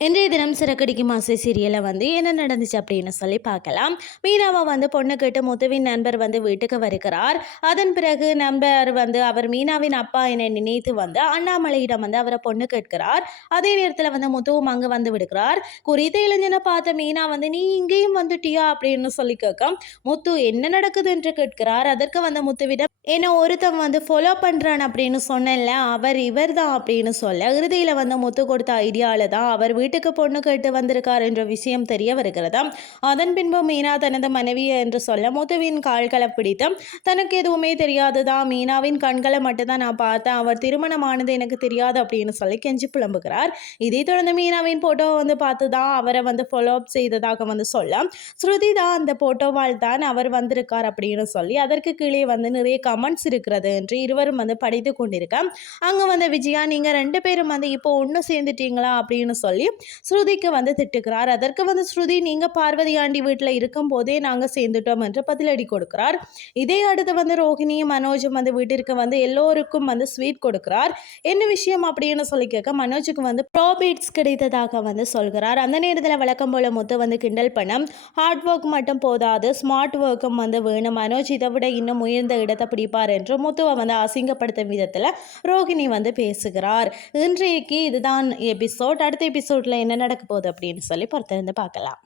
இன்றைய தினம் சிறக்கடிக்கும் ஆசை சீரியலில் வந்து என்ன நடந்துச்சு அப்படின்னு சொல்லி பார்க்கலாம். மீனாவை வந்து பொண்ணு கேட்டு முத்துவின் நண்பர் வந்து வீட்டுக்கு வருகிறார். அதன் பிறகு நண்பர் வந்து அவர் மீனாவின் அப்பா என நினைத்து வந்து அண்ணாமலையிடம் வந்து அவரை பொண்ணு கேட்கிறார். அதே நேரத்தில் வந்து முத்துவும் அங்கே வந்து விடுகிறார். குறித்த இளைஞனை பார்த்த மீனா வந்து நீ இங்கேயும் வந்துட்டியா? அப்படின்னு சொல்லி கேட்க முத்து என்ன நடக்குது? என்று கேட்கிறார். அதற்கு வந்து முத்துவிடம் என்ன ஒருத்தன் வந்து ஃபாலோ பண்ணுறான் அப்படின்னு சொன்னேன்ல அவர் இவர் தான் அப்படின்னு சொல்ல இறுதியில் வந்து முத்து கொடுத்த ஐடியாவில் தான் அவர் வீட்டுக்கு பொண்ணு கேட்டு வந்திருக்கார் என்ற விஷயம் தெரிய வருகிறதா அதன் பின்பு மீனா தனது மனைவி என்று சொல்ல முத்துவின் கால்களை பிடித்து தனக்கு எதுவுமே தெரியாதுதான் மீனாவின் கண்களை மட்டும்தான் நான் பார்த்தேன். அவர் திருமணமானது எனக்கு தெரியாது அப்படின்னு சொல்லி கெஞ்சி புலம்புகிறார். இதை தொடர்ந்து மீனாவின் போட்டோவை வந்து பார்த்து தான் அவரை வந்து ஃபாலோ அப் செய்ததாக வந்து சொல்ல ஸ்ருதி தான் அந்த போட்டோவால் தான் அவர் வந்திருக்கார் அப்படின்னு சொல்லி அதற்கு கீழே வந்து நிறைய கமெண்ட்ஸ் இருக்கிறது என்று இருவரும் வந்து படித்து கொண்டிருக்க அங்கே வந்து விஜயா நீங்கள் ரெண்டு பேரும் வந்து இப்போ ஒன்று சேர்ந்துட்டீங்களா? அப்படின்னு சொல்லி ஸ்ருதிக்கு வந்து திட்டுகிறார். அதற்கு வந்து ஸ்ருதி நீங்கள் பார்வதி ஆண்டி வீட்டில் இருக்கும் போதே நாங்கள் சேர்ந்துட்டோம் என்று பதிலடி கொடுக்கிறார். இதே அடுத்து வந்து ரோஹிணியும் மனோஜும் வந்து வீட்டிற்கு வந்து எல்லோருக்கும் வந்து ஸ்வீட் கொடுக்கிறார். என்ன விஷயம் அப்படின்னு சொல்லி கேட்க மனோஜுக்கு வந்து ப்ராபிட்ஸ் கிடைத்ததாக வந்து சொல்கிறார். அந்த நேரத்தில் வழக்கம் போல முத்து வந்து கிண்டல் பண்ண ஹார்ட் ஒர்க் மட்டும் போதாது ஸ்மார்ட் ஒர்க்கும் வந்து வேணும். மனோஜ் இதை விட இன்னும் உயர்ந்த இடத்தை பிடிப்பார் என்று முத்துவை வந்து அசிங்கப்படுத்தும் விதத்தில் ரோஹிணி வந்து பேசுகிறார். இன்றைக்கு இதுதான் எபிசோட் அடுத்த எபிசோடில் என்ன நடக்க போகுது அப்படின்னு சொல்லி பொறுத்திருந்து பார்க்கலாம்.